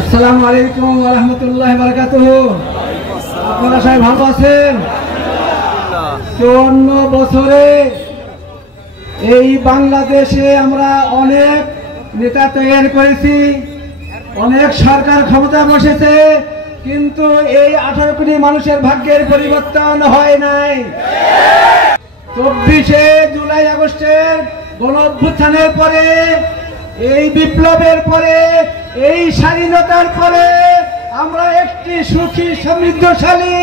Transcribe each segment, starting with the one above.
আসসালামু আলাইকুম ওয়া রাহমাতুল্লাহি ওয়া বারাকাতুহু। আপনারা সবাই ভালো আছেন? 54 বছরে এই বাংলাদেশে আমরা অনেক নেতা তৈরি করেছি, অনেক সরকার ক্ষমতা বসেছে, কিন্তু এই 18 কোটি মানুষের ভাগ্যের পরিবর্তন হয় নাই। 24শে জুলাই আগস্টের গণ অভ্যুত্থানের পরে, এই বিপ্লবের পরে, এই স্বাধীনতার পরে আমরা একটি সুখী সমৃদ্ধশালী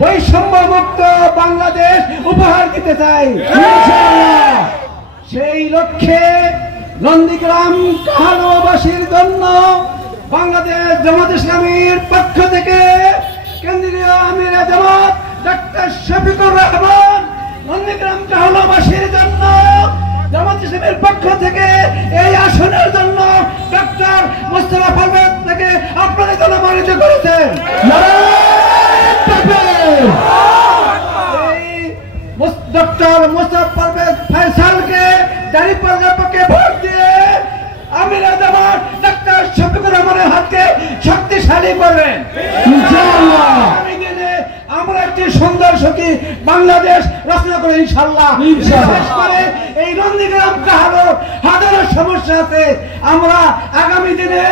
বৈষম্যমুক্ত বাংলাদেশ উপহার দিতে চাই। সেই লক্ষ্যে নন্দীগ্রাম কাহালুয়াবাসীর জন্য বাংলাদেশ জামাত ইসলামীর পক্ষ থেকে কেন্দ্রীয় আমির জামাত ডক্টর শফিকুর রহমান নন্দীগ্রাম কাহালুয়াবাসীর জন্য জামাত ইসলামীর পক্ষ থেকে এই আসনের জন্য ডক্টর মোস্তফা পারভেজ থেকে আপনাদের জন্য মনোনীত করেছেন। ডক্টর মোস্তফা পারভেজ ফয়সালকে দাঁড়িপাল্লার পক্ষে ভোট দিয়ে আমির জামাত ডক্টর শফিকুর রহমানের হাতকে শক্তিশালী করবেন। আগামী দিনে আমরা একটি সুন্দর সুখী বাংলাদেশ রচনা করে ইনশাআল্লাহ। বিশেষ করে এই নন্দীগ্রাম কাহালো হাজারো সমস্যা আছে, আমরা আগামী দিনে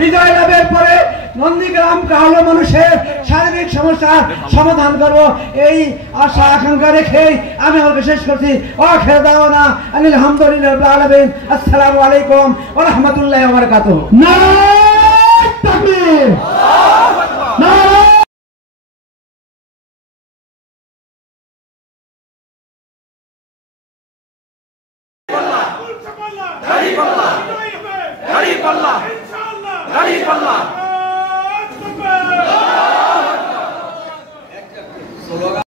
বিজয় লাভের পরে নন্দীগ্রাম কাহালো মানুষের শারীরিক সমস্যার সমাধান করব, এই আশা আকাঙ্ক্ষা রেখেই আমি আমাকে শেষ করছি। আখির দাওয়ানা আলহামদুলিল্লাহি রাব্বিল আলামিন। আসসালামু আলাইকুম ওয়া রাহমাতুল্লাহি ওয়া বারাকাতুহু। নারায়ে তাকবীর। দাড়ি পাল্লা